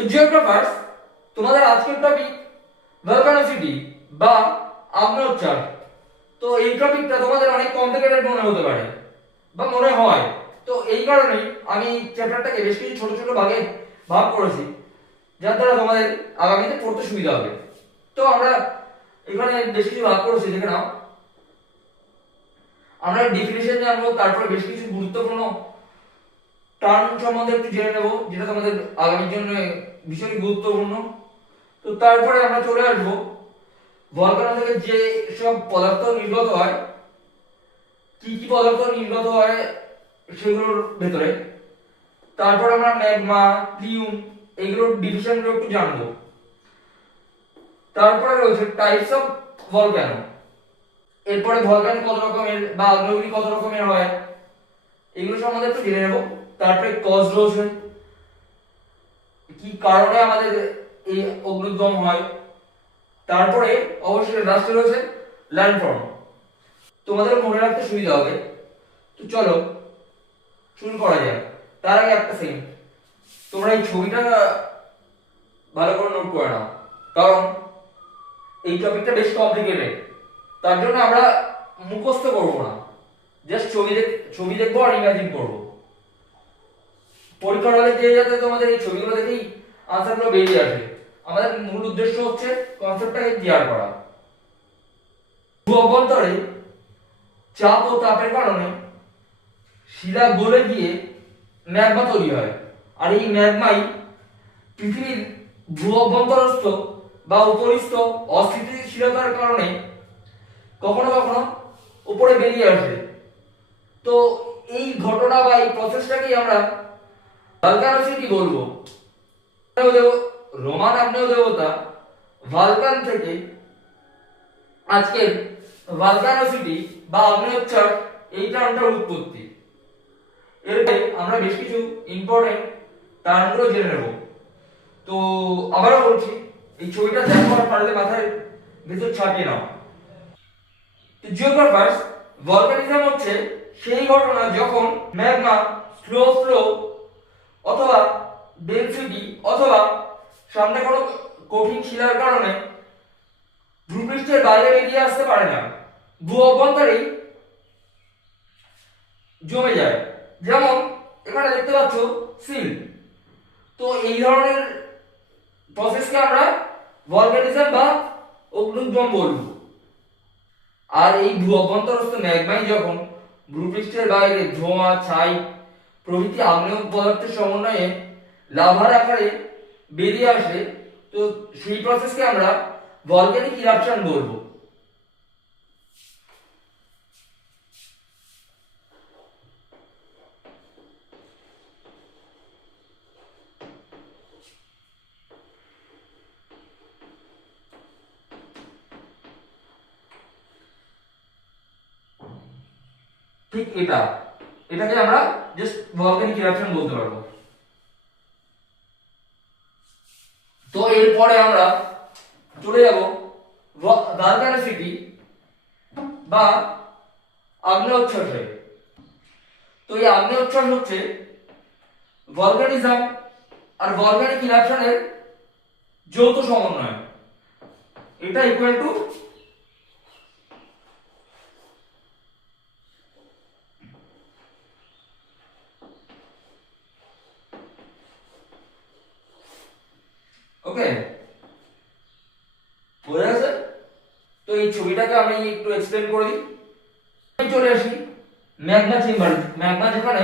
তো জিওগ্রাফার্স, তোমাদের আজকের টপিক ভলকানোসিটি বা আগ্নেয়চাপ। তো এই টপিকটা তোমাদের অনেক কমপ্লিকেটেড মনে হতে পারে বা মনে হয়। তো এই কারণেই আমি চ্যাপ্টারটাকে বেশ কিছু ছোট ছোট ভাগে ভাগ করেছি, যার দ্বারা তোমাদের আগামীতে পড়তে সুবিধা হবে। তো আমরা এখানে বেশ কিছু ভাগ করেছি, দেখে নাও। আমরা ডেফিনিশন জানবো, তারপরে বেশ কিছু গুরুত্বপূর্ণ টার্ম সম্বন্ধে একটু জেনে নেব, যেটা তোমাদের আগামীর জন্য ভীষণই গুরুত্বপূর্ণ। তো তারপরে আমরা চলে আসবো ভলকানো থেকে যে সব পদার্থ নির্গত হয়, কি কি পদার্থ নির্গত হয় সেগুলোর ভেতরে। তারপর আমরা ম্যাগমা, প্লিউম, এগুলোর ডিভিশনগুলো একটু জানবো। তারপরে রয়েছে টাইপস অফ ভলকানো। এরপরে ভলকানো কত রকমের বা আগ্নেয়গিরি কত রকমের হয়, এগুলো সম্বন্ধে একটু জেনে নেব। তারপরে কজ রয়েছে, কি কারণে আমাদের এই অগ্নুদ্গম হয়। তারপরে অবশ্যই লাস্টে রয়েছে ল্যান্ডফর্ম। তোমাদের মনে রাখতে সুবিধা হবে। তো চলো শুরু করা যাক। তার আগে একটা সেকেন্ড, তোমরা এই ছবিটা ভালো করে নোট করে নাও, কারণ এই টপিকটা বেশ কমপ্লিকেটেড। তার জন্য আমরা মুখস্থ করবো না, জাস্ট ছবি দেখবো আর ইমাজিন করবো। পরীক্ষার হলে যে যাতে তোমাদের এই ছবিগুলো দেখেই আনসারগুলো বেরিয়ে আসে। আমাদের মূল উদ্দেশ্য হচ্ছে কনসেপ্টটাকে ক্লিয়ার করা। ভূ অভ্যন্তরে চাপ ও তাপের কারণে শিলা গলে গিয়ে ম্যাগমা তৈরি হয়, আর এই ম্যাগমাই পৃথিবীর ভূ অভ্যন্তরস্থ বা উপরিস্থ অস্থিতিশীলতার কারণে কখনো কখনো উপরে বেরিয়ে আসে। তো এই ঘটনা বা এই প্রসেসটাকেই আমরা ভলকানোসিটি বলবো। রোমান আগ্নেয় দেবতা ভালকান থেকে আজকের ভলকানোসিটি বা আগ্নেয়োচ্ছ্বাস এই টার্মটার উৎপত্তি। এরপরে আমরা বেশ কিছু ইম্পর্টেন্ট টার্মগুলো জেনে নেব। তো আবারও বলছি, এই ছবিটা দেখো আর পারলে মাথায় ভেতর ছাপিয়ে নাও। তো জিওগ্রাফার্স, ভলকানিজম হচ্ছে সেই ঘটনা যখন ম্যাগমা ফ্লো অথবা ডেনসিটি অথবা সামনে কোনো কঠিন শিলার কারণে ভূপৃষ্ঠের বাইরে বেরিয়ে আসতে পারে না, ভূ অভ্যন্তরেই জমে যায়। যেমন এখানে দেখতে পাচ্ছ সিল। তো এই ধরনের প্রসেসকে আমরা ভলকানিজম বা অগ্নুদ্গম বলবো। আর এই ভূ অভ্যন্তরস্থ ম্যাগমাই যখন ভূপৃষ্ঠের বাইরে ধোঁয়া, ছাই প্রভৃতি আগ্নেয় পদার্থের সমন্বয়ে লাভার আকারে বেরিয়ে আসে, তো সেই প্রসেসকে আমরা ভলক্যানিক ইরাপশন বলবো। ঠিক এটাকে আমরা জাস্ট ভলক্যানিক ইরাপশন বলতে পারবো। তো এরপরে আমরা চলে যাব ভলকানোসিটি বা আগ্নেয়োচ্ছ্বাসে। তো এই আগ্নেয়োচ্ছ্বাস হচ্ছে ভলকানিজম আর ভলক্যানিক ইরাপশনের যৌথ সমন্বয়। এটা ইকুয়াল টু ওকে, বোঝা গেছে? তো এই ছবিটাকে আমি একটু এক্সপ্লেন করে দিই। আমি চলে আসি ম্যাগমা চেম্বার। ম্যাগমা যেখানে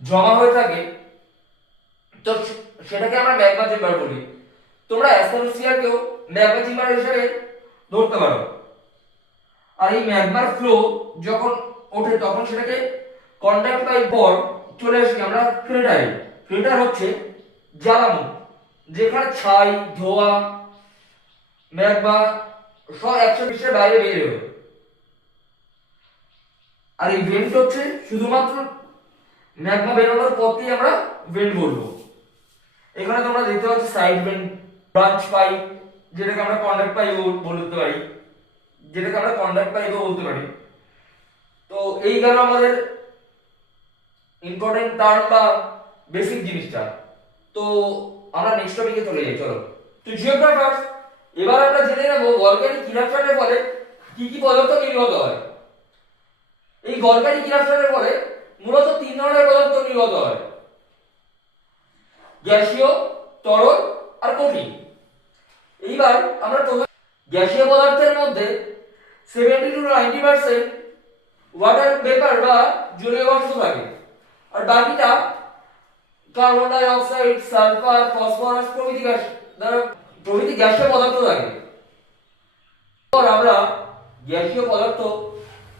জমা হয়ে থাকে, তো সেটাকে আমরা ম্যাগমা চেম্বার বলি। তোমরা অ্যাস্ট্রোস্ফিয়ারকেও ম্যাগমা চেম্বার হিসেবে ধরতে পারো। আর এই ম্যাগমার ফ্লো যখন ওঠে তখন সেটাকে কন্ডাক্ট বাই পর চলে আসি আমরা ক্রেটারে। ক্রেটার হচ্ছে জ্বালামুখ, যেখানে ছাই, ধোঁয়া, ম্যাগমা সব একসাথে মিশে বাইরে বের হয়। আর এই ভেন্ট হচ্ছে শুধুমাত্র ম্যাগমা বেরোনোর পথেই আমরা ভেন্ট বলবো। এখানে তোমরা দেখতে পাচ্ছ সাইড ভেন্ট, ব্রাঞ্চ পাইপ, যেটাকে আমরা কন্ডাক্ট পাইপ বলতে পারি, তো এই গেল আমাদের ইম্পর্টেন্ট টার্ম বা বেসিক জিনিসটা। তো আমরা নেক্সট টপিকে চলে যাই। চলো, তো জিওগ্রাফার্স, এবার আমরা জেনে নেব ভলক্যানিক ইরাপশনের ফলে কি কি পদার্থ নির্গত হয়। এই ভলক্যানিক ইরাপশনের ফলে মূলত তিন ধরনের পদার্থ নির্গত হয়: গ্যাসীয়, তরল আর কঠিন। এইবার আমরা গ্যাসীয় পদার্থের মধ্যে 70 to 90% ওয়াটার ভেপার বা জলীয় বাষ্প থাকে, আর বাকিটা carbon die oxide, sulphur, phosphorus প্রভৃতি গ্যাসীয় পদার্থ থাকে। এরপর আমরা গ্যাসীয় পদার্থ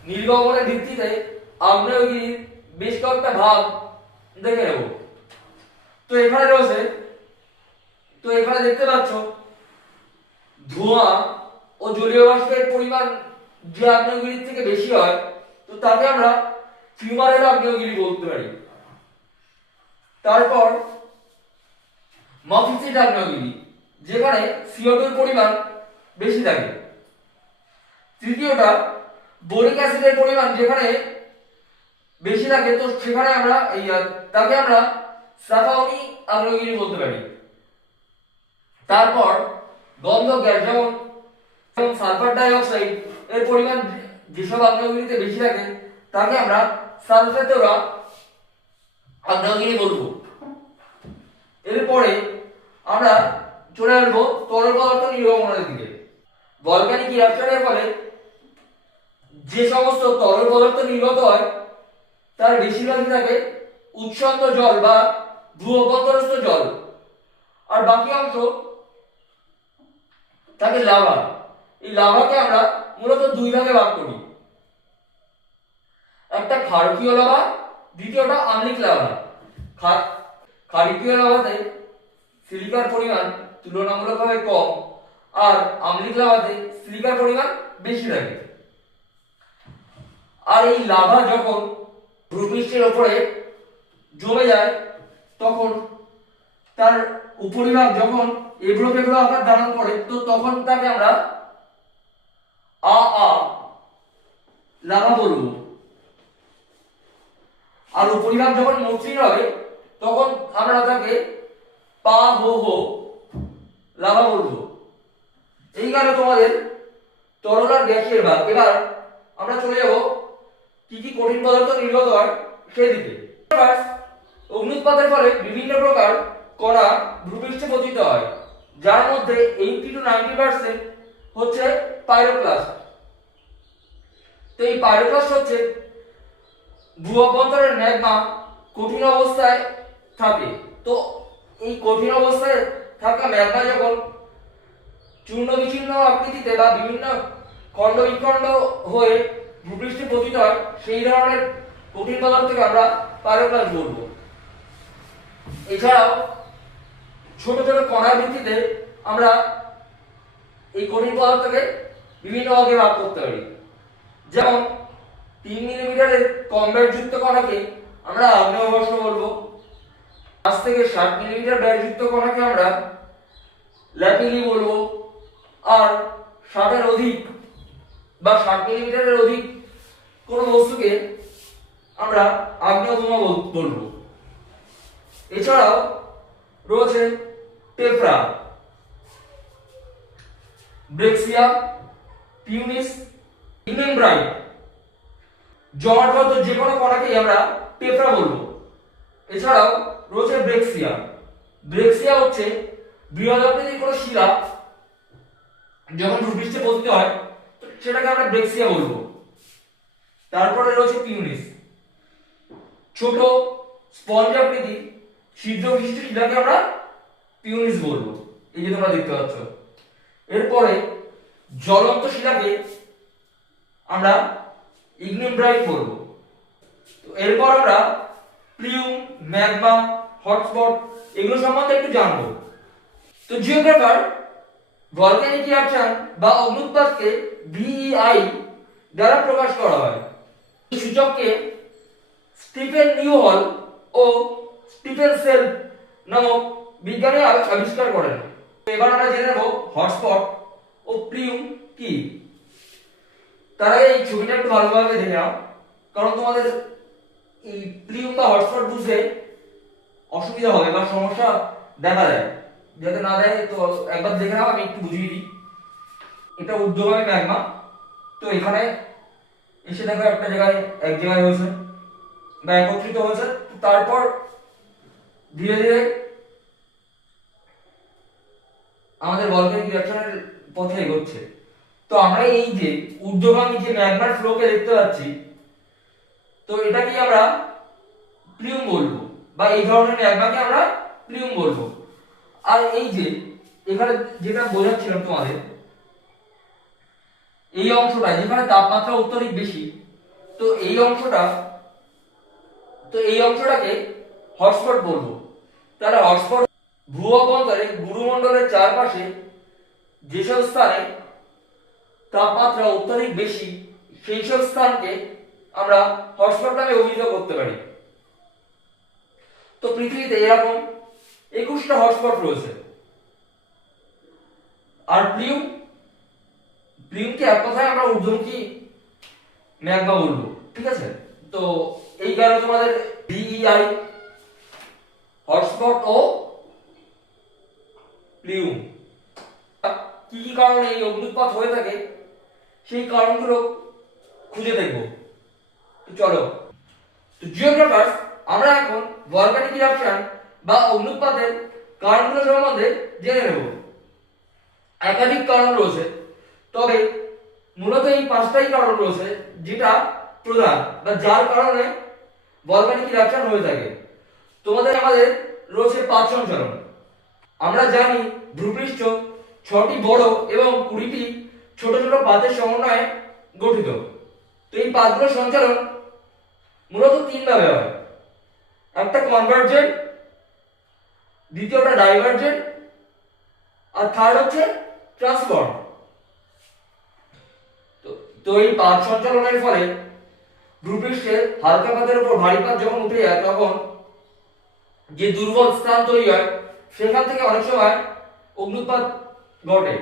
নির্গমনের ভিত্তিতে আগ্নেয়গিরির বেশ কয়েকটা ভাগ দেখে নেব। তো এখানে রয়েছে, তো এখানে দেখতে পাচ্ছ ধোঁয়া ও জলীয় বাষ্পের পরিমাণ যে আগ্নেয়গিরির থেকে বেশি হয়, তো তাকে আমরা ফিউমারের আগ্নেয়গিরি বলতে পারি। তারপর মফিসিট আগ্নেয়গিরি, যেখানে CO2 এর পরিমাণ বেশি থাকে। তৃতীয়টা বোরিক অ্যাসিডের পরিমাণ যেখানে বেশি থাকে, তো সেখানে আমরা তাকে আমরা সাফাওনি আগ্নেয়গিরি বলতে পারি। তারপর গন্ধ গ্যাস, যেমন সালফার ডাই অক্সাইড এর পরিমাণ যেসব আগ্নেয়গিরিতে বেশি থাকে, তাকে আমরা সালফেটোরা আগ্নেয়গিরি বলবো। এরপরে আমরা চলে আসবো তরল পদার্থ নির্গমনের দিকে। ভলক্যানিক ইরাপশনের ফলে যে সমস্ত তরল পদার্থ নির্গত হয়, তার বেশিরভাগই থাকে উৎসন্ত জল বা ভূ-অভ্যন্তরস্থ জল, আর বাকি অংশ থাকে লাভা। এই লাভাকে আমরা মূলত দুই ভাগে ভাগ করি, একটা ক্ষারকীয় লাভা, দ্বিতীয়টা আম্লিক লাভা। ক্ষারকীয় লাভাতে সিলিকার পরিমাণ তুলনামূলকভাবে কম, আর আম্লিক লাভাতে সিলিকার পরিমাণ বেশি থাকে। আর এই লাভা যখন ভূপৃষ্ঠের উপরে জমে যায়, তখন তার উপরিভাগ যখন এবড়ো খেবড়ো আকার ধারণ করে, তো তখন তাকে আমরা লাভা বলবো। আর উপরিভাগ যখন মসৃণ হবে, তখন আমরা তাকে পা হো হো লাভা বলবো। এই গেল তোমাদের তরল আর গ্যাসের ভাগ। এবার আমরা চলে যাব কি কি কঠিন পদার্থ নির্গত হয় সেই দিকে। অগ্নুৎপাতের ফলে বিভিন্ন প্রকার কণা ভূপৃষ্ঠে পতিত হয়, যার মধ্যে 80 to 90% হচ্ছে পাইরোক্লাস্ট। তো এই পাইরোক্লাস্ট হচ্ছে ভূ অভ্যন্তরের ম্যাগমা কঠিন অবস্থায় থাকে। তো এই কঠিন অবস্থায় থাকা ম্যাগমা যখন চূর্ণ বিচ্ছিন্ন আকৃতিতে বা বিভিন্ন খণ্ড বিখণ্ড হয়ে ভূপৃষ্ঠে পতিত হয়, সেই ধরনের কঠিন পদার্থকে আমরা পাইরোক্লাস্ট বলবো। এছাড়াও ছোট ছোট কণার ভিত্তিতে আমরা এই কঠিন পদার্থকে বিভিন্ন ভাগে ভাগ করতে পারি। যেমন 3 মিলিমিটারের কম ব্যাসযুক্ত কণাকে আমরা আগ্নেয়ভস্ম বলবো, 5 থেকে 7 মিলিমিটার ব্যাসযুক্ত কণাকে আমরা ল্যাপিলি বলবো, আর 60 এর অধিক বা 60 মিলিমিটারের অধিক কোন বস্তুকে আমরা আগ্নেয়বোমা বলবো। এছাড়াও রয়েছে টেফ্রা, ব্রেক্সিয়া, পিউনিস, ইমেমব্রাইট। জমাটবদ্ধ যে কোনো কণাকেই আমরা টেফ্রা বলবো। এছাড়াও রয়েছে ব্রেক্সিয়া। ব্রেক্সিয়া হচ্ছে বৃহদাকৃতির কোনো শিলা যখন ভূপৃষ্ঠে পতিত হয়, সেটাকে আমরা ব্রেক্সিয়া বলবো। তারপরে রয়েছে পিউনিস, ছোট স্পঞ্জ আকৃতি ছিদ্র বিশিষ্ট শিলাকে আমরা পিউনিস বলবো, এই যে তোমরা দেখতে পাচ্ছ। এরপরে জ্বলন্ত শিলাকে আমরা ইগনিউম-ব্রাইট বলবো। তো এরপর আমরা প্লিউম, ম্যাগমা, হটস্পট এগুলো সম্বন্ধে একটু জানবো। তো জিওগ্রাফার ভলক্যানিক ইরাপশন বা অগ্নুৎপাতকে VEI দ্বারা প্রকাশ করা হয়। এই সূচককে স্টিফেন নিউহল ও স্টিফেন সেল নামক বিজ্ঞানী আবিষ্কার করেন। তো এবার আমরা জেনে নেব হটস্পট ও প্লিউম কি। তার আগে এই ছবিটা একটু ভালোভাবে দেখে নাও, কারণ তোমাদের এই প্লিউম বা হটস্পট বুঝতে অসুবিধা হবে বা সমস্যা দেখা যায়, যাতে না দেয় তো একবার দেখে নাও, আমি একটু বুঝিয়ে দিই। এটা ঊর্ধ্বগামী ম্যাগমা। তো এখানে এসে দেখো একটা জায়গায় এক জায়গায় হয়েছে বা একত্রিত হয়েছে, তারপর ধীরে ধীরে আমাদের ভলক্যানিক রিঅ্যাকশনের পথে এগোচ্ছে। তো আমরা এই যে ঊর্ধ্বগামী যে ম্যাগমার ফ্লোকে দেখতে পাচ্ছি, তো এটাকে আমরা প্লিউম বলবো, বা এই ধরনের ম্যাগমাকে আমরা প্লিউম বলবো। আর এই যে এখানে যেটা বোঝাচ্ছিলাম তোমাদের, এই অংশটা যেখানে তাপমাত্রা অত্যধিক বেশি, তো এই অংশটাকে হটস্পট বলবো। তাহলে হটস্পট ভূঅভ্যন্তরে গুরুমণ্ডলের চারপাশে যেসব স্থানে তাপমাত্রা অত্যধিক বেশি, সেই সব স্থানকে আমরা হটস্পট নামে অভিহিত করতে পারি। তো পৃথিবীতে এরকম 21টা হটস্পট রয়েছে। আর প্লিউমকে এক কথায় আমরা ঊর্ধ্বমুখী ম্যাগমা বলবো, ঠিক আছে? তো এই গেল তোমাদের ডিইআই, হটস্পট ও প্লিউম। কি কি কারণে এই অগ্নুৎপাত হয়ে থাকে সেই কারণগুলো খুঁজে দেখব। তো চলো, তো জিওগ্রাফার্স, আমরা এখন ভলক্যানিক ইরাপশন বা অগ্নুৎপাতের কারণগুলো সম্বন্ধে জেনে নেব। একাধিক কারণ রয়েছে, তবে মূলত এই 5টাই কারণ রয়েছে যেটা প্রধান বা যার কারণে ভলক্যানিক ইরাপশন হয়ে থাকে। আমাদের রয়েছে 5 সঞ্চালন। আমরা জানি ভূপৃষ্ঠ 6টি বড় এবং 20টি ছোট ছোট পাতের সমন্বয়ে গঠিত। তো এই পাতগুলো সঞ্চালন মূলত 3 ভাবে হয়। একটা কনভার্জেন্ট, দ্বিতীয়টা ডাইভার্জেন্ট, আর থার্ড হচ্ছে ট্রান্সফর্ম। তো এই পাত সঞ্চালনের ফলে ভূপৃষ্ঠে হালকা পাতের উপর ভারী পাত যখন উঠে যায়, তখন যে দুর্বল স্থান তৈরি হয়, সেখান থেকে অনেক সময় অগ্নুৎপাত ঘটে।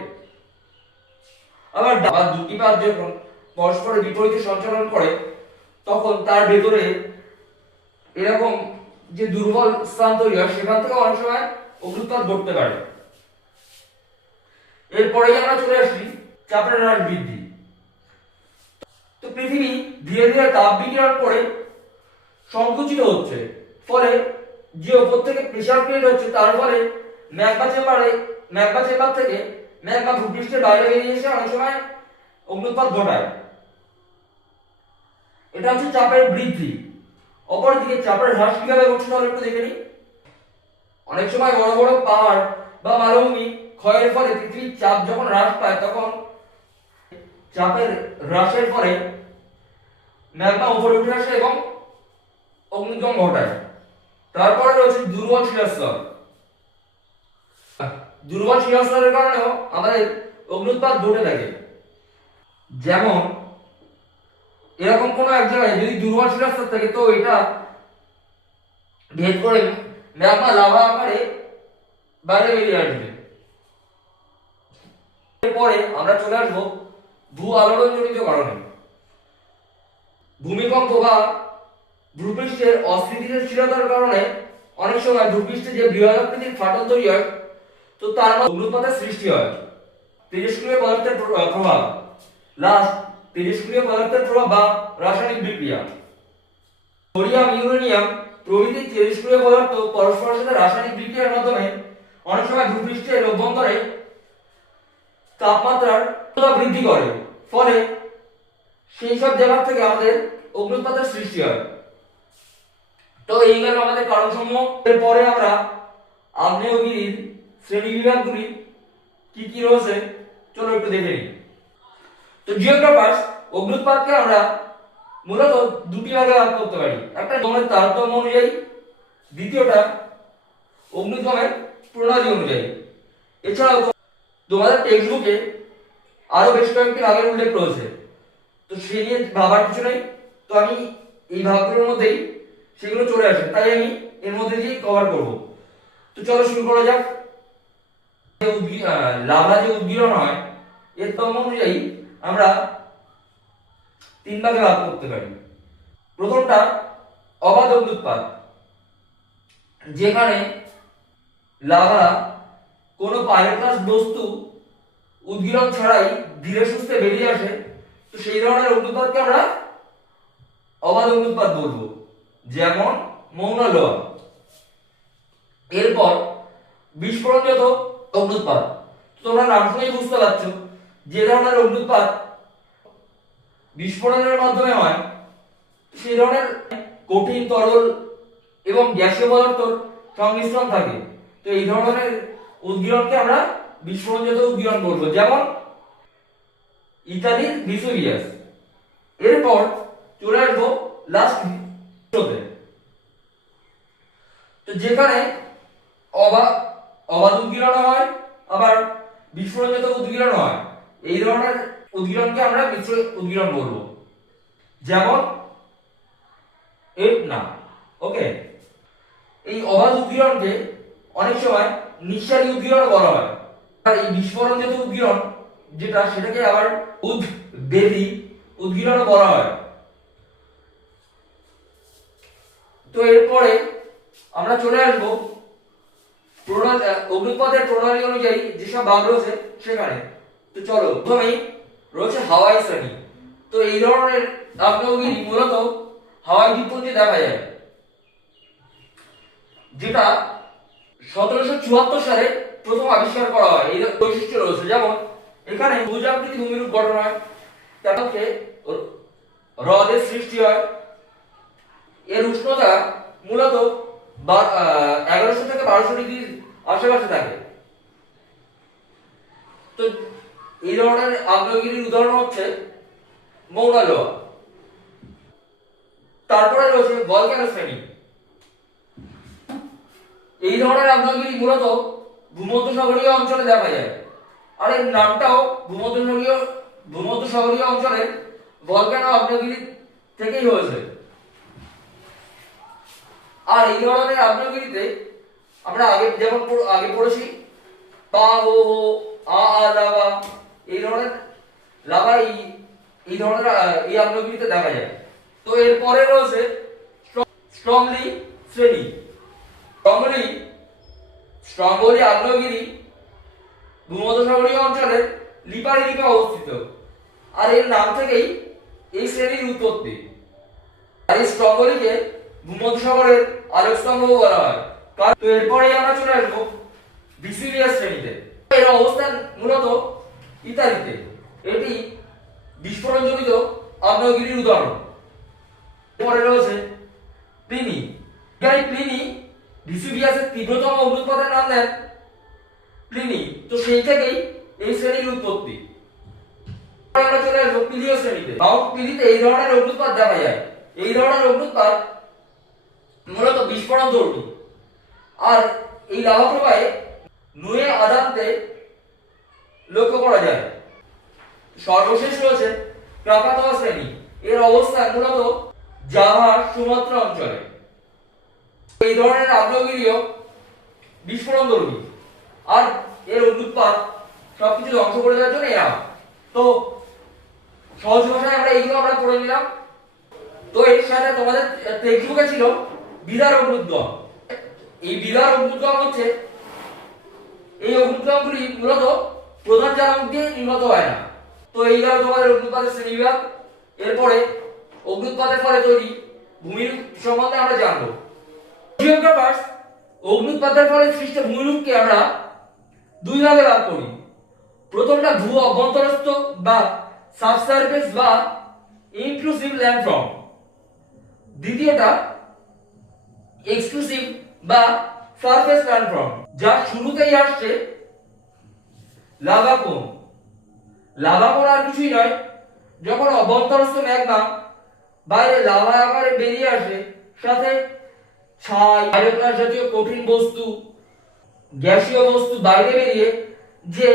আবার দুটি পাত যখন পরস্পরের বিপরীতে সঞ্চালন করে, তখন তার ভেতরে এরকম যে দুর্বল স্থান তৈরি হয়, সেখান থেকে অনেক সময় অগ্নুৎপাত ঘটতে পারে। এরপরে আমরা চলে আসি চাপের হ্রাস বৃদ্ধি। তো পৃথিবী ধীরে ধীরে তাপ বিকিরণ করে সংকুচিত হচ্ছে, ফলে যে উপর থেকে প্রেসার ক্রিয়েট হচ্ছে, তার ফলে ম্যাগমা চেম্বার থেকে ম্যাগমা ভূপৃষ্ঠের বাইরে বেরিয়ে এসে অনেক সময় অগ্নুৎপাত ঘটায়। এটা হচ্ছে চাপের বৃদ্ধি। অপরদিকে চাপের হ্রাস কিভাবে ঘটছে তাহলে একটু দেখে নিই। অনেক সময় বড় বড় পাহাড় বা মালভূমি ক্ষয়ের ফলে পৃথিবীর চাপ যখন হ্রাস পায়, তখন চাপের হ্রাসের ফলে ম্যাগমা উপরে উঠে আসে এবং অগ্নিগম ঘটায়। তারপরে রয়েছে দুর্বল শিলাস্তর। দুর্বল শিলাস্তরের কারণেও আমাদের অগ্নুৎপাত ঘটে থাকে। যেমন এরকম কোন এক জায়গায় যদি দুর্বল শিলাস্তর থাকে, তো এটা ভেদ করে ম্যাগমা লাভা আকারে বাইরে বেরিয়ে আসবে। এরপরে আমরা চলে আসবো ভূ আলোড়ন জনিত কারণে। ভূমিকম্প বা ভূপৃষ্ঠের অস্থিতিশীলতার কারণে অনেক সময় ভূপৃষ্ঠে যে বৃহদাকৃতির ফাটল তৈরি হয়, তো তার মধ্যে অগ্নুৎপাতের সৃষ্টি হয়। তেজস্ক্রিয় পদার্থের প্রভাব, তেজস্ক্রিয় পদার্থের প্রভাব বা রাসায়নিক বিক্রিয়া। থোরিয়াম, ইউরেনিয়াম প্রভৃতি তেজস্ক্রিয় পদার্থ পরস্পরের সাথে রাসায়নিক বিক্রিয়ার মাধ্যমে অনেক সময় ভূপৃষ্ঠের অভ্যন্তরে তাপমাত্রার বৃদ্ধি করে, ফলে সেই সব জায়গা থেকে আমাদের অগ্নুৎপাতের সৃষ্টি হয়। তো এই গেল আমাদের কারণসমূহ। এরপরে আমরা আগ্নেয়গিরির শ্রেণীবিভাগগুলি কি কি রয়েছে চলো একটু দেখে নিই। তো জিওগ্রাফার্স, অগ্নুৎপাতকে আমরা মূলত দুটি ভাগে ভাগ করতে পারি। একটা দমের তারতম্য অনুযায়ী, দ্বিতীয়টা অগ্নিদমের প্রণালী অনুযায়ী। এছাড়াও তোমাদের টেক্সট বুকে আরো বেশ কয়েকটি ভাগের উল্লেখ রয়েছে, তো সে নিয়ে ভাবার কিছু নেই। তো আমি এই ভাগগুলোর মধ্যেই সেগুলো চলে আসে, তাই আমি এর মধ্যে দিয়ে কভার করব। তো চলো শুরু করা যাক। লাভা যে উদ্গীরণ হয়, এর তম্য অনুযায়ী আমরা 3 ভাগে ভাগ করতে পারি। প্রথমটা অবাধ অগ্নুৎপাত, যেখানে লাভা কোনো পাইরোক্লাস বস্তু উদ্গীরণ ছাড়াই ধীরে সুস্থে বেরিয়ে আসে, তো সেই ধরনের অগ্নুৎপাতকে আমরা অবাধ অগ্নুৎপাত বলবো, যেমন মৌনা লোহা। এরপর বিস্ফোরণজাত অগ্নুৎপাত, তোমরা নাম শুনেই বুঝতে পারছো যে ধরনের অগ্নুৎপাত বিস্ফোরণের মাধ্যমে হয়, সেই ধরনের কঠিন, তরল এবং গ্যাসীয় পদার্থর সংমিশ্রণ থাকে। তো এই ধরনের উদ্গীরণকে আমরা বিস্ফোরণজাত উদ্গীরণ বলবো, যেমন ইত্যাদি ভিসুভিয়াস। এরপর চলে আসবো লাস্ট তে, তো যেখানে অবাধ উদ্গীরণ হয় আবার বিস্ফোরণজাত উদ্গীরণ হয়, এই ধরনের উদ্গীরণকে আমরা মিশ্র উদ্গীরণ বলবো, যেমন এটনা। ওকে, এই অবাধ উদ্গীরণকে অনেক সময় নিঃসারী উদ্গীরণ বলা হয়। আর এই বিস্ফোরণজাত উদ্গীরণ যেটা, সেটাকে আবার উদ্বেদী উদ্গীরণ বলা হয়। তো এরপরে আমরা চলে আসবো অগ্নুৎপাতের প্রণালী অনুযায়ী যেসব ভাগ রয়েছে সেখানে। তো চলো, প্রথমেই রয়েছে হাওয়াই শ্রেণী। তো এই ধরনের আগ্নেয়গিরি মূলত হাওয়াই দ্বীপপুঞ্জে দেখা যায়, যেটা 1774 সালে প্রথম আবিষ্কার করা হয়। এই বৈশিষ্ট্য রয়েছে, যেমন এখানে ভূজাকৃতি ভূমিরূপ গঠন হয়, তার মধ্যে হ্রদের সৃষ্টি হয়। এর উষ্ণতা মূলত 1100 থেকে 1200 ডিগ্রির আশেপাশে থাকে। তো এই ধরনের আগ্নেয়গিরির উদাহরণ হচ্ছে মৌনা লোহা। তারপরে রয়েছে ভলক্যানো শ্রেণী। এই ধরনের আগ্নেয়গিরি মূলত ভূমধ্যসাগরীয় অঞ্চলে দেখা যায়, আর এর নামটাও ভূমধ্যসাগরীয় অঞ্চলের ভলক্যানো আগ্নেয়গিরি থেকেই হয়েছে। আর এই ধরনের আগ্নেয়গিরিতে আমরা আগে পড়েছি পা হো হো, আ আ লাভা, এই ধরনের লাভা এই ধরনের এই আগ্নেয়গিরিতে দেখা যায়। তো এরপরে রয়েছে স্ট্রংলি শ্রেণী। স্ট্রংলি আগ্নেয়গিরি ভূমধ্যসাগরীয় অঞ্চলের লিপারি দ্বীপে অবস্থিত, আর এর নাম থেকেই এই শ্রেণীর উৎপত্তি। আর এই স্ট্রংলিকে ভূমধ্যসাগরের আলোকস্তম্ভ বলা হয়। তো এরপরে আমরা চলে আসবো ভিসুভিয়াস শ্রেণীতে। এর অবস্থান মূলত ইতালিতে। এটি বিস্ফোরণজনিত আগ্নেয়গিরির উদাহরণ। পরে রয়েছে প্লিনি। প্লিনি ভিসুভিয়াসের তীব্রতম অগ্নুৎপাতের নাম দেন প্লিনি। তো সেই থেকেই এই শ্রেণীর উৎপত্তি। আমরা চলে আসবো পিলিয় শ্রেণীতে। মাউন্ট পিলিতে এই ধরনের অগ্নুৎপাত দেখা যায়। এই ধরনের অগ্নুৎপাত মূলত বিস্ফোরণধর্মী, আর এই লাভা প্রবাহে নুয়ে আদান্তে লক্ষ্য করা যায়। সর্বশেষ রয়েছে ক্রাকাতোয়া শ্রেণী। এর অবস্থান মূলত জাভা সুমাত্রা অঞ্চলে। এই ধরনের আগ্নেয়গিরিও বিস্ফোরণধর্মী, আর এর অগ্নুৎপাত সবকিছু ধ্বংস করে দেওয়ার জন্য এরা। তো সহজ ভাষায় আমরা পড়ে নিলাম। তো এর সাথে তোমাদের টেক্সট বুকে ছিল বিদার অগ্নুদ্গম। এই বিদার অগ্নুদ্গম হচ্ছে, এই অগ্নুদ্গমগুলি মূলত প্রধান জ্বালামুখ দিয়ে নির্গত হয় না। তো এই গেল তোমাদের অগ্নুৎপাতের শ্রেণীবিভাগ। এরপরে অগ্নুৎপাতের ফলে তৈরি ভূমিরূপ সম্বন্ধে আমরা জানবো। জিওগ্রাফার্স অগ্নুৎপাতের ফলে সৃষ্ট ভূমিরূপকে আমরা দুই ভাগে ভাগ করি। প্রথমটা ভূ অভ্যন্তরস্থ বা সাবসারফেস বা ইনক্লুসিভ ল্যান্ডফর্ম, দ্বিতীয়টা এক্সক্লুসিভ বা সারফেস ল্যান্ডফর্ম, যা শুরুতেই আসছে লাভা কোন। লাভা কোন আর কিছুই নয়, যখন অভ্যন্তরস্থ ম্যাগমা বাইরে লাভা আকারে বেরিয়ে আসে, সাথে ছাই, পাইরোক্লাস জাতীয় কঠিন বস্তু, গ্যাসীয় বস্তু বাইরে বেরিয়ে যে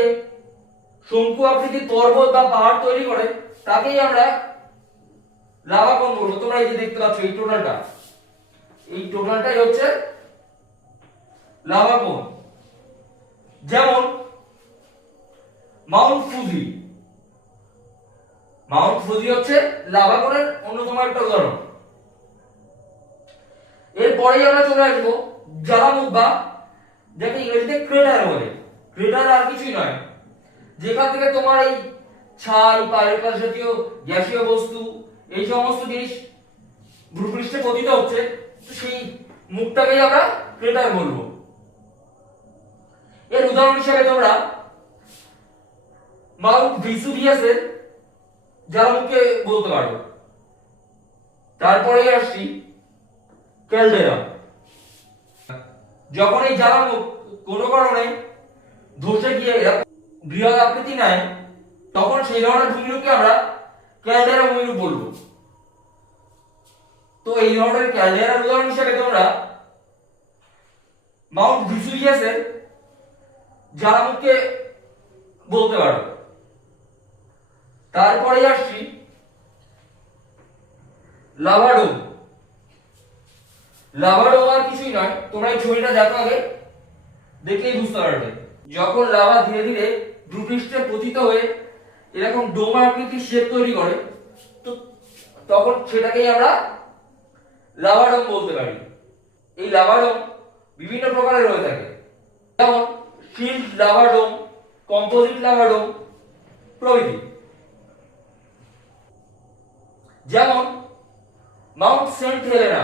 শঙ্কু আকৃতির পর্বত বা পাহাড় তৈরি করে, তাকেই আমরা লাভা কোন বলবো। তোমরা এই যে দেখতে পাচ্ছ, এই টোটালটাই হচ্ছে লাভা কোন। যেমন মাউন্ট ফুজি হচ্ছে লাভা কোনের অন্যতম একটা উদাহরণ। এরপরেই আমরা চলে আসবো জ্বালামুখ বা যাকে ইংরেজিতে ক্রেটার বলে। ক্রেটার আর কিছুই নয়, যেখান থেকে তোমার এই ছাই, পাইরেট জাতীয় গ্যাসীয় বস্তু এই সমস্ত জিনিস ভূপৃষ্ঠে পতিত হচ্ছে, তো সেই মুখটাকেই আমরা ক্রেটার বলবো। এর উদাহরণ হিসেবে তোমরা মাউন্ট ভেসুভিয়াসের জ্বালামুখকে বলতে পারো। তারপরেই আসছি ক্যালডেরা। যখন এই জ্বালামুখ কোনো কারণে ধসে গিয়ে বৃহৎ আকৃতি নেয়, তখন সেই ধরনের ভূমিরূপকে আমরা ক্যালডেরা ভূমিরূপ বলবো। তো এই ধরনের ক্যালডেরার উদাহরণ হিসেবে তোমরা মাউন্ট ভেসুভিয়াসের জ্বালামুখকে বলতে পারো। তারপরে আসছি লাভা ডোম। লাভা ডোম আর কিছুই নয়, তোমরা এই ছবিটা দেখো, আগে দেখলেই বুঝতে পারবে। যখন লাভা ধীরে ধীরে ভূপৃষ্ঠে পতিত হয়ে এরকম ডোম আকৃতির শেপ তৈরি করে, তো তখন সেটাকেই আমরা লাভা ডোম বলতে পারি। এই লাভা ডোম বিভিন্ন প্রকারের হয়ে থাকে, যেমন শিল্ড লাভা ডোম, কম্পোজিট লাভা ডোম প্রভৃতি। যেমন মাউন্ট সেন্ট হেলেনা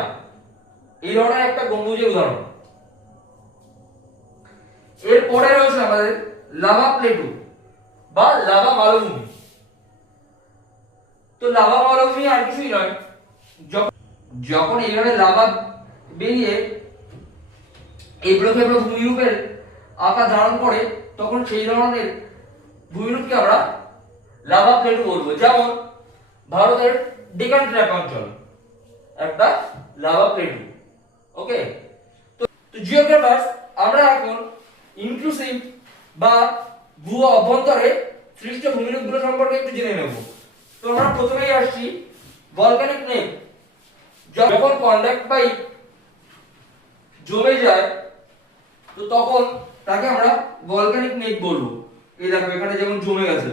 এই ধরনের একটা গম্বুজের উদাহরণ। এরপরে রয়েছে আমাদের লাভা প্লেটু বা লাভা মালভূমি। তো লাভা মালভূমি আর কিছুই নয়, যখন এইভাবে লাভা বেরিয়ে এবড়ো খেবড়ো ভূমিরূপের আকার ধারণ করে, তখন সেই ধরনের ভূমিরূপকে আমরা লাভা প্লেটু বলবো। যেমন ভারতের ডেকান ট্র্যাপ অঞ্চল একটা লাভা প্লেটু। ওকে, তো জিওগ্রাফার্স আমরা এখন ইনক্লুসিভ বা ভূ অভ্যন্তরে সৃষ্ট ভূমিরূপগুলো সম্পর্কে একটু জেনে নেব। তো আমরা প্রথমেই আসছি ভলক্যানিক নেক। যখন কন্ডাক্ট পাইপ জমে যায়, তো তখন তাকে আমরা ভলক্যানিক নেক বলবো। এই দেখো এখানে যেমন জমে গেছে,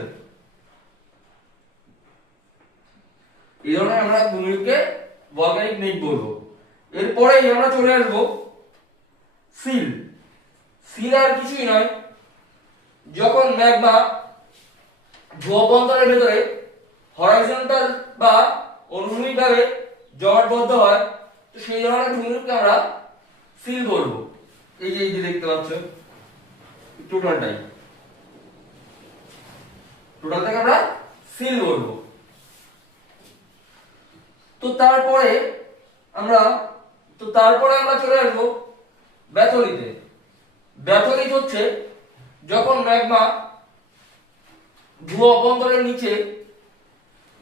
এই ধরনের আমরা ভূমিরূপকে ভলক্যানিক নেক বলবো। এরপরেই আমরা চলে আসবো সিল। সিল আর কিছুই নয়, যখন ম্যাগমা ভূ অভ্যন্তরের ভেতরে হরাইজন্টাল বা অনুভূমিকভাবে জমাটবদ্ধ হয়, তো সেই ধরনের ভূমিরূপকে আমরা সিল বলবো। এই যে দেখতে পাচ্ছ টোটালটাই, টোটালটাকে আমরা সিল বলবো। তো তারপরে আমরা চলে আসবো ব্যাথলিতে। ব্যাথলিট হচ্ছে যখন ম্যাগমা ভূ অভ্যন্তরের নিচে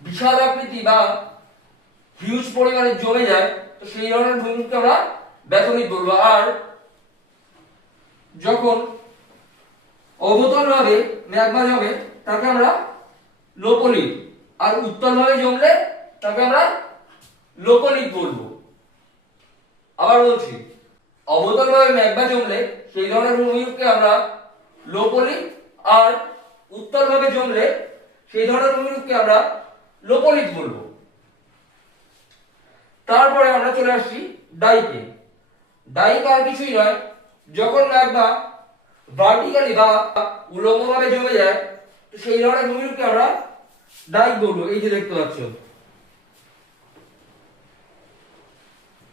বিশাল আকৃতি বা হিউজ পরিমাণে জমে যায়, তো সেই ধরনের ভূমিরূপকে আমরা ব্যাথলিট বলবো। আর যখন অবতল ভাবে ম্যাগমা জমে, তাকে আমরা লোপোলিট। আর উত্তল ভাবে জমলে তাকে আমরা লোপোলিট বলবো। আবার বলছি, অবতল ভাবে ম্যাগমা জমলে সেই ধরনের ভূমিরূপকে আমরা লোপোলিট, আর উত্তল ভাবে জমলে সেই ধরনের ভূমিরূপকে আমরা লোপোলিট বলবো। তারপরে আমরা চলে আসছি ডাইকে। ডাইক আর কিছুই নয়, যখন ম্যাগমা ভার্টিক্যালি বা উল্লম্বভাবে জমে যায়, তো সেই ধরনের ভূমিরূপকে আমরা ডাইক বলবো। এই যে দেখতে পাচ্ছ।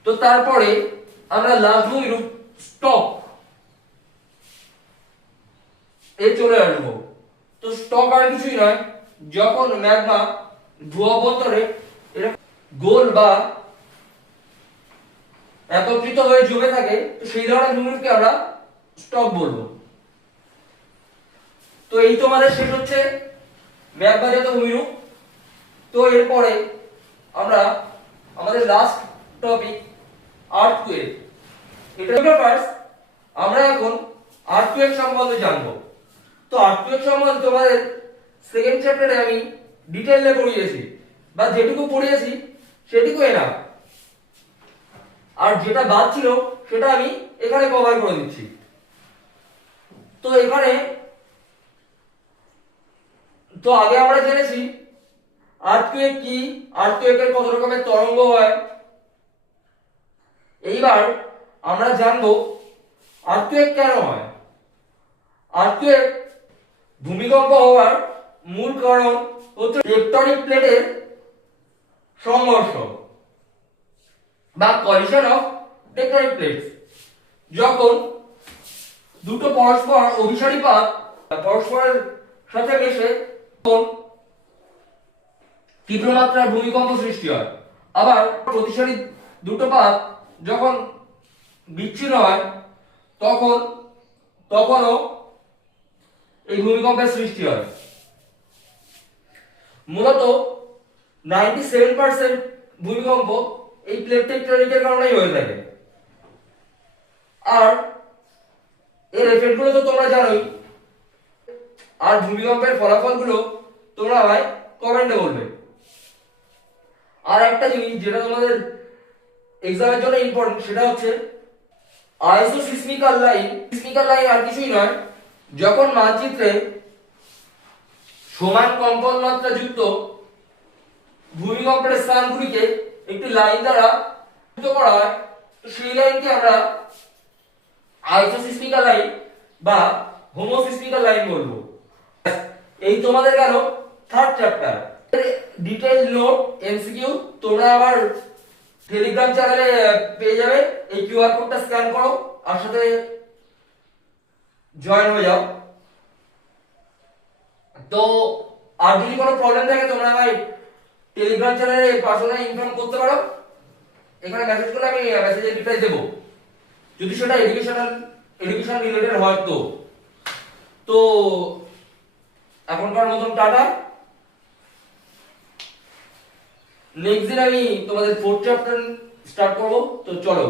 তো তারপরে আমরা লাস্ট ভূমিরূপ স্টক এ চলে আসবো। তো স্টক আর কিছুই নয়, যখন ম্যাগমা ভূ অভ্যন্তরে এরকম গোল বা একত্রিত হয়ে জমে থাকে, তো সেই ধরনের ভূমিরূপকে আমরা স্টক বলবো। তো এই তোমাদের শেষ হচ্ছে ম্যাগমাজাত ভূমিরূপ। তো এরপরে আমরা আমাদের লাস্ট টপিক আর্থকুয়েক। এটা ফার্স্ট আমরা এখন আর্থকুয়েক সম্বন্ধে জানবো। তো আর্থকুয়েক সম্বন্ধে তোমাদের সেকেন্ড চ্যাপ্টারে আমি ডিটেইলে পড়িয়েছি, বা যেটুকু পড়িয়েছি সেটুকু এনাফ। আর যেটা বাদ ছিল সেটা আমি এখানে কভার করে দিচ্ছি। তো এখানে তো আগে আমরা জেনেছি আর্থকুয়েক কি, আর্থকুয়েকের কত রকমের তরঙ্গ হয়। এইবার আমরা জানবো আর্থকুয়েক কেন হয়? আর্থকুয়েক ভূমিকম্প হওয়ার মূল কারণ হচ্ছে টেকটনিক প্লেটের সংঘর্ষ বা কলিশন অফ টেকটনিক প্লেটস। যখন দুটো পরস্পর অভিসারী পাত পরস্পরের সাথে মিশে তখন তীব্র মাত্রার ভূমিকম্প সৃষ্টি হয়। আবার প্রতিসারী দুটো পাত যখন বিচ্ছিন্ন হয় তখনও এই ভূমিকম্পের সৃষ্টি হয়। মূলত 97% ভূমিকম্প এই প্লেট টেকটনিকের কারণেই হয়ে থাকে। আর এর এফেক্টগুলো তো তোমরা জানোই। আর ভূমিকম্পের ফলাফলগুলো তোমরা আমায় কমেন্টে বলবে। আর একটা জিনিস যেটা তোমাদের এক্সামের জন্য ইম্পর্টেন্ট, সেটা হচ্ছে আইসোসিসমিক্যাল লাইন। সিসমিক্যাল লাইন আর কিছুই নয়, যখন মানচিত্রে সমান কম্পন মাত্রা যুক্ত ভূমিকম্পের স্থানগুলিকে একটি লাইন দ্বারা যুক্ত করা হয়, তো সেই লাইনকে আমরা আইসোসিসমিক্যাল লাইন বা হোমোসিসমিক্যাল লাইন বলবো। এই তোমাদের গেল third chapter. Detail note MCQ তোমরা আবার টেলিগ্রাম চ্যানেলে পেয়ে যাবে। এই কিউআর কোডটা স্ক্যান করো আর সাথে জয়েন হয়ে যাও। তো আর যদি কোনো প্রবলেম থাকে তোমরা আমায় টেলিগ্রাম চ্যানেলে পার্সোনালি ইনফর্ম করতে পারো। এখানে মেসেজ করলে আমি মেসেজের রিপ্লাই দেব, যদি সেটা এডুকেশন রিলেটেড হয়। তো এখনকার মতন টাটা। নেক্সট দিন আমি তোমাদের ফোর্থ চ্যাপ্টার স্টার্ট করবো, তো চলো।